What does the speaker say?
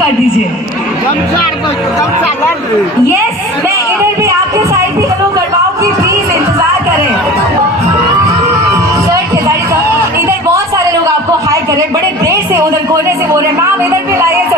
कर दीजिए। यस, मैं इधर भी आपके साइड भी हेलो करवाऊंगी, प्लीज इंतजार करें। सर खेसारी सर, इधर बहुत सारे लोग आपको हाई कर रहे हैं, बड़े देर से उधर कोने से बोल रहे हैं, मैम इधर भी लाइए